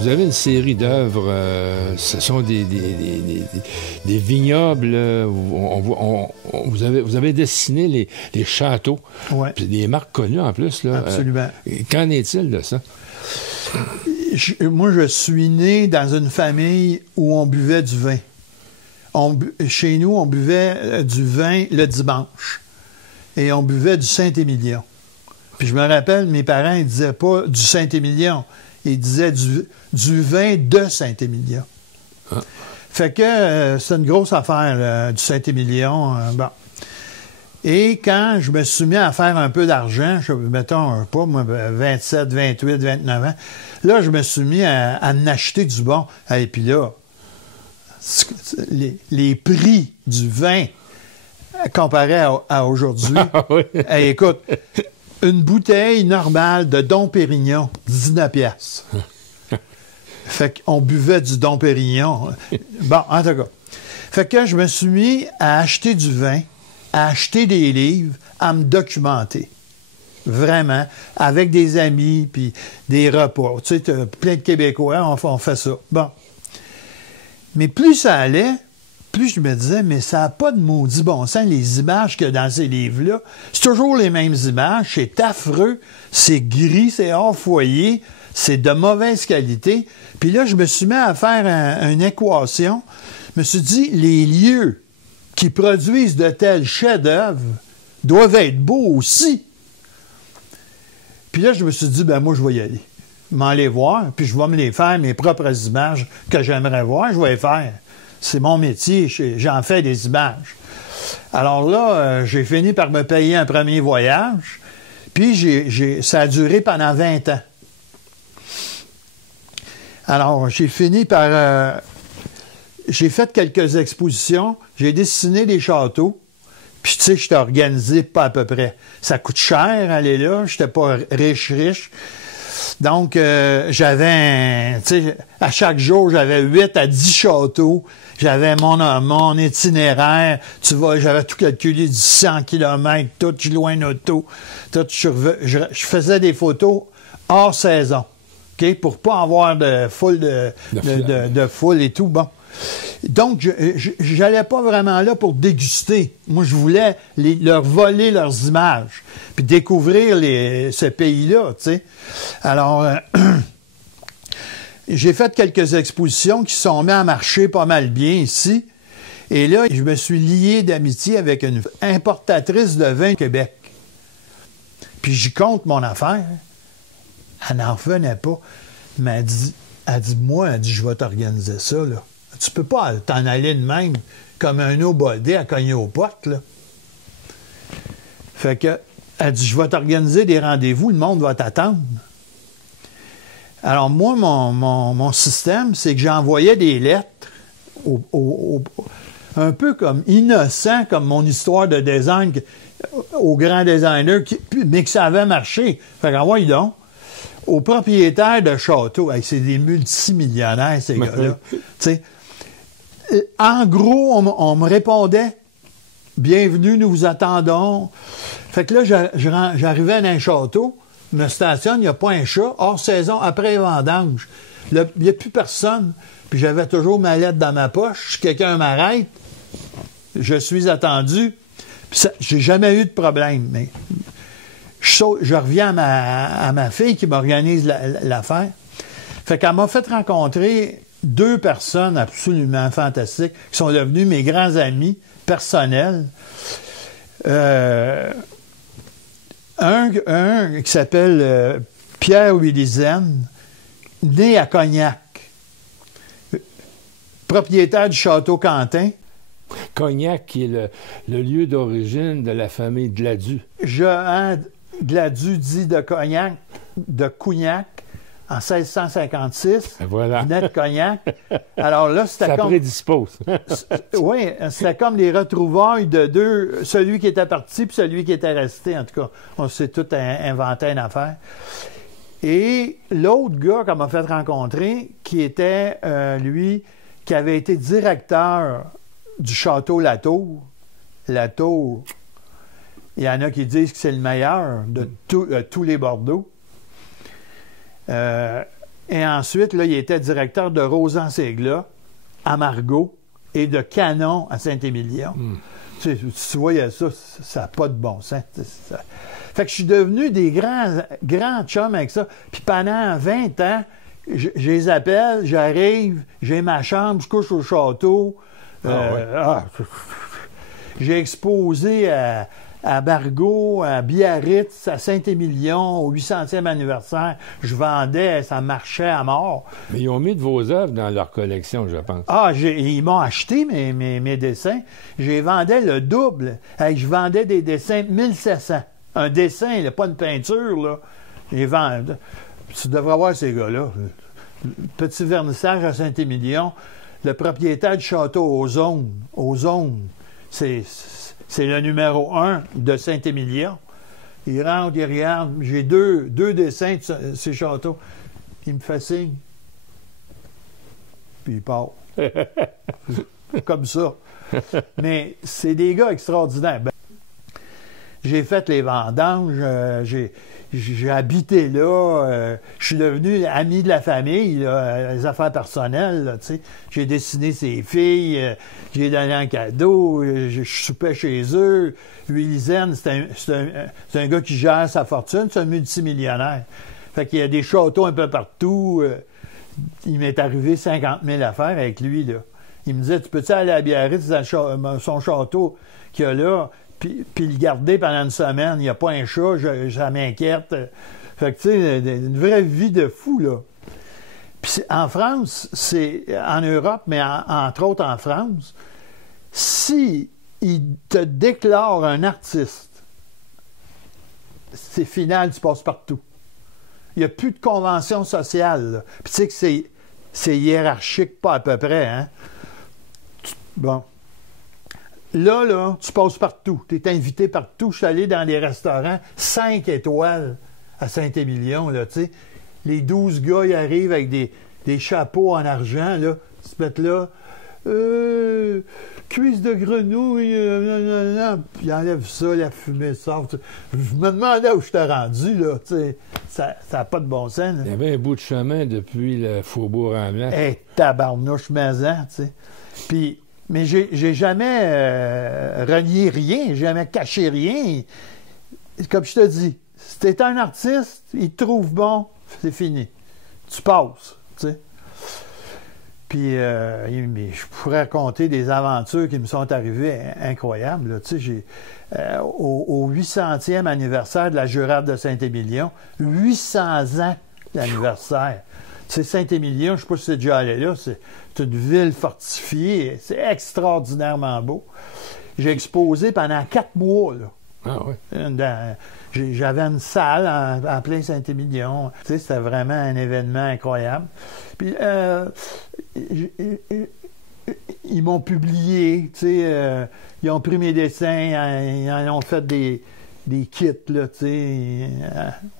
vous avez une série d'œuvres, ce sont des vignobles, vous avez dessiné les châteaux, ouais. Puis des marques connues en plus. Là. Absolument. Qu'en est-il de ça? Moi, je suis né dans une famille où on buvait du vin. Chez nous, on buvait du vin le dimanche. Et on buvait du Saint-Émilion. Puis je me rappelle, mes parents, ils disaient pas du Saint-Émilion. Ils disaient du vin de Saint-Émilion. Ah. Fait que c'est une grosse affaire, là, du Saint-Émilion. Bon. Et quand je me suis mis à faire un peu d'argent, mettons, pas moi, 27, 28, 29 ans, là, je me suis mis à en acheter du bon. Et puis là, les prix du vin comparé à aujourd'hui, oui. Écoute, une bouteille normale de Dom Pérignon, 19 piastres. Fait qu'on buvait du Dom Pérignon. Bon, en tout cas. Fait que je me suis mis à acheter du vin, à acheter des livres, à me documenter. Vraiment. Avec des amis, puis des repas. Tu sais, plein de Québécois, on fait ça. Bon. Mais plus ça allait, plus je me disais, mais ça n'a pas de maudit bon sens, les images qu'il y a dans ces livres-là. C'est toujours les mêmes images, c'est affreux, c'est gris, c'est hors foyer, c'est de mauvaise qualité. Puis là, je me suis mis à faire une équation. Je me suis dit, les lieux qui produisent de tels chefs-d'œuvre doivent être beaux aussi. Puis là, je me suis dit, ben moi, je vais y aller. M'en aller voir, puis je vais me les faire, mes propres images que j'aimerais voir, je vais les faire. C'est mon métier, j'en fais des images. Alors là, j'ai fini par me payer un premier voyage, puis ça a duré pendant 20 ans. Alors, j'ai fini par... j'ai fait quelques expositions, j'ai dessiné des châteaux, puis tu sais, j'étais organisé pas à peu près. Ça coûte cher aller là, j'étais pas riche. Donc, j'avais, tu sais, à chaque jour, j'avais 8 à 10 châteaux. J'avais mon itinéraire. Tu vois, j'avais tout calculé du 100 km, tout, je loin d'auto. Tout, je faisais des photos hors saison, OK, pour pas avoir de foule de foule et tout. Bon. Donc, je n'allais pas vraiment là pour déguster. Moi, je voulais leur voler leurs images, puis découvrir ce pays-là, tu sais. Alors, j'ai fait quelques expositions qui sont mises à marcher pas mal bien ici. Et là, je me suis lié d'amitié avec une importatrice de vin au Québec. Puis j'y compte mon affaire. Elle n'en revenait pas. Mais elle dit, moi, je vais t'organiser ça, là. Tu peux pas t'en aller de même comme un nobody à cogner aux portes, là. Fait que, elle dit, je vais t'organiser des rendez-vous, le monde va t'attendre. Alors, moi, mon système, c'est que j'envoyais des lettres un peu comme innocent, comme mon histoire de design aux grands designers, mais que ça avait marché. Fait qu'envoie donc. Aux propriétaires de châteaux, c'est des multimillionnaires, ces gars-là. Tu sais, en gros, on me répondait « Bienvenue, nous vous attendons ». Fait que là, j'arrivais dans un château, me stationne, il n'y a pas un chat, hors saison, après les vendanges. Il n'y a plus personne. Puis j'avais toujours ma lettre dans ma poche. Si quelqu'un m'arrête, je suis attendu. J'ai jamais eu de problème. Mais je reviens à ma fille qui m'organise l'affaire. Fait qu'elle m'a fait rencontrer 2 personnes absolument fantastiques qui sont devenues mes grands amis personnels. Un qui s'appelle Pierre Willisen, né à Cognac, propriétaire du château Quentin. Cognac, qui est le lieu d'origine de la famille Gladu. Jehan Gladu dit de Cognac, de Cougnac, en 1656. Voilà. Venait de Cognac. Alors là, c'était ça prédispose. Oui, c'était comme les retrouvailles de 2, celui qui était parti puis celui qui était resté. En tout cas, on s'est tout inventé une affaire. Et l'autre gars qu'on m'a fait rencontrer, qui était, lui, qui avait été directeur du château Latour. Latour, il y en a qui disent que c'est le meilleur de tous les Bordeaux. Et Et ensuite, là, il était directeur de Rosan-Ségla à Margaux et de Canon à Saint-Émilion. Tu voyais ça, ça n'a pas de bon sens. Ça. Fait que je suis devenu des grands chums avec ça. Puis pendant 20 ans, je les appelle, j'arrive, j'ai ma chambre, je couche au château. J'ai exposé à Margaux, à Biarritz, à Saint-Émilion, au 800e anniversaire. Je vendais, ça marchait à mort. Mais ils ont mis de vos œuvres dans leur collection, je pense. Ils m'ont acheté mes dessins. J'ai vendais le double. Je vendais des dessins 1700. Un dessin, là, pas une peinture, là. Les ventes. Tu devrais voir ces gars-là. Petit vernissage à Saint-Émilion. Le propriétaire du château aux zones, c'est le numéro 1 de Saint-Émilion. Il rentre, il regarde. J'ai deux dessins de ces châteaux. Il me fait signe. Puis il part. Comme ça. Mais c'est des gars extraordinaires. J'ai fait les vendanges, j'ai habité là, je suis devenu ami de la famille, là, les affaires personnelles, là, tu sais. J'ai dessiné ses filles, j'ai donné un cadeau, je soupais chez eux. Lui, Lisanne, c'est un gars qui gère sa fortune, c'est un multimillionnaire. Fait qu'il y a des châteaux un peu partout. Il m'est arrivé 50 000 affaires avec lui, là. Il me disait, tu peux-tu aller à Biarritz dans son château qu'il y a là? Puis le garder pendant une semaine, il n'y a pas un chat, ça m'inquiète. Fait que, tu sais, une vraie vie de fou, là. Puis en France, c'est en Europe, mais entre autres en France, si il te déclare un artiste, c'est final, tu passes partout. Il n'y a plus de convention sociale, là. Puis tu sais que c'est hiérarchique, pas à peu près, hein? Bon. Là, tu passes partout. Tu es invité partout. Je suis allé dans des restaurants 5 étoiles à Saint-Émilion, là, tu sais. Les 12 gars, ils arrivent avec des chapeaux en argent, là. Ils se mettent là. Cuisse de grenouille, puis ils enlèvent ça, la fumée sort. Je me demandais où je t'ai rendu, là, tu sais. Ça n'a pas de bon sens, là. Il y avait un bout de chemin depuis le Faubourg Amblant. Tabarnouche maison, tu sais. Puis... Mais j'ai jamais renié rien, j'ai jamais caché rien. Comme je te dis, si t'es un artiste, il te trouve bon, c'est fini. Tu passes, tu sais. Puis, je pourrais raconter des aventures qui me sont arrivées incroyables. Là. Tu sais, au 800e anniversaire de la Jurade de Saint-Émilion, 800 ans d'anniversaire. C'est Saint-Émilion, je ne sais pas si c'est déjà allé là, c'est une ville fortifiée, c'est extraordinairement beau. J'ai exposé pendant 4 mois, là. Ah oui? J'avais une salle en plein Saint-Émilion. Tu sais, c'était vraiment un événement incroyable. Puis, ils m'ont publié, tu sais, ils ont pris mes dessins, ils en ont fait des kits, là, tu sais,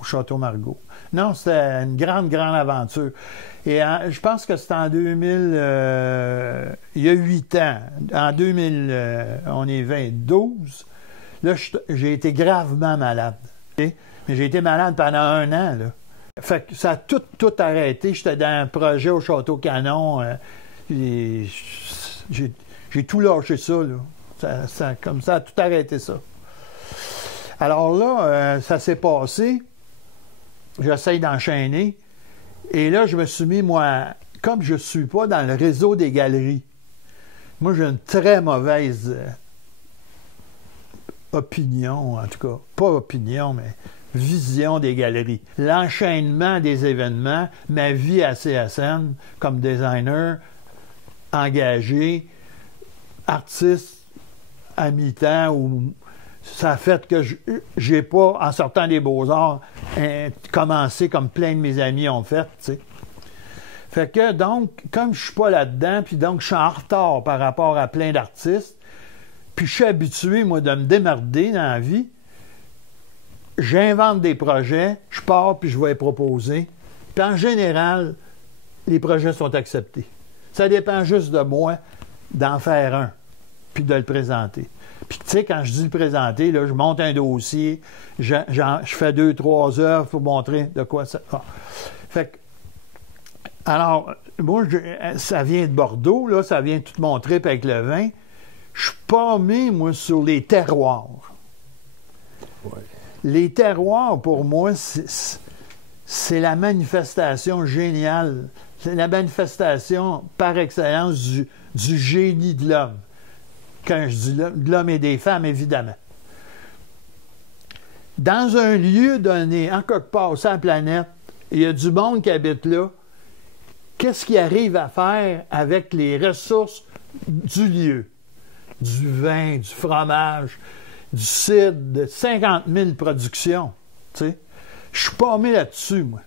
au Château Margaux. Non, c'était une grande aventure. Et je pense que c'était en 2000, il y a 8 ans. En 2000, on est 22. Là, j'ai été gravement malade. Okay? Mais j'ai été malade pendant 1 an, là. Fait que ça a tout arrêté. J'étais dans un projet au Château Canon. J'ai tout lâché ça, là. Comme ça a tout arrêté ça. Alors là, ça s'est passé. J'essaye d'enchaîner. Et là, je me suis mis, moi, comme je ne suis pas dans le réseau des galeries, moi, j'ai une très mauvaise opinion, en tout cas. Pas opinion, mais vision des galeries. L'enchaînement des événements, ma vie à CSN, comme designer, engagé, artiste à mi-temps ou... Ça a fait que j'ai pas, en sortant des Beaux-Arts, commencé comme plein de mes amis ont fait, tu sais. Fait que, donc, comme je suis pas là-dedans, puis donc je suis en retard par rapport à plein d'artistes, puis je suis habitué, moi, de me démerder dans la vie, j'invente des projets, je pars, puis je vais les proposer. Puis en général, les projets sont acceptés. Ça dépend juste de moi d'en faire un, puis de le présenter. Puis, tu sais, quand je dis le présenter, là, je monte un dossier, je fais 2-3 œuvres pour montrer de quoi ça... Ah. Fait que Alors, moi, ça vient de Bordeaux, là, ça vient tout mon trip avec le vin. Je suis pas mis, moi, sur les terroirs. Ouais. Les terroirs, pour moi, c'est la manifestation géniale. C'est la manifestation par excellence du génie de l'homme. Quand je dis de l'homme et des femmes, évidemment. Dans un lieu donné, en quelque part sur la planète, il y a du monde qui habite là. Qu'est-ce qu'il arrive à faire avec les ressources du lieu? Du vin, du fromage, du cidre, de 50 000 productions. Tu sais? Je suis pas mis là-dessus, moi,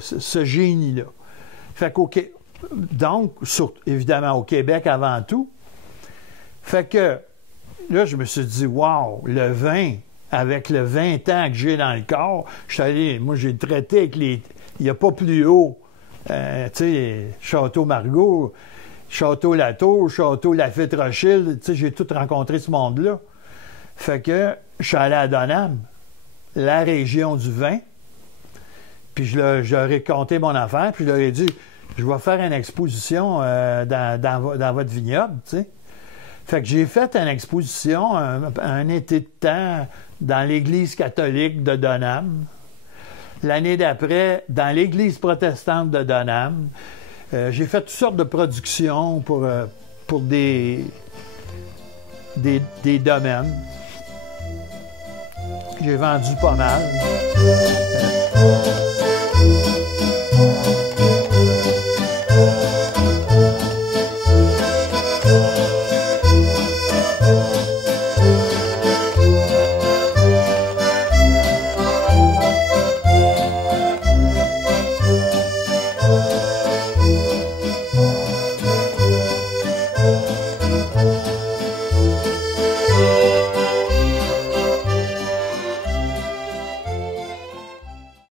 ce génie-là. Fait donc, évidemment, au Québec avant tout. Fait que là, je me suis dit, wow, le vin, avec le 20 ans que j'ai dans le corps, moi, j'ai traité avec il n'y a pas plus haut. Tu sais, Château Margaux, Château Latour, Château Lafite-Rothschild, tu sais, j'ai tout rencontré ce monde-là. Fait que je suis allé à Donham, la région du vin, puis je leur ai conté mon affaire, puis je leur ai dit, je vais faire une exposition dans votre vignoble, tu sais. Fait que j'ai fait une exposition, un été de temps, dans l'église catholique de Donham. L'année d'après, dans l'église protestante de Donham. J'ai fait toutes sortes de productions pour des domaines. J'ai vendu pas mal.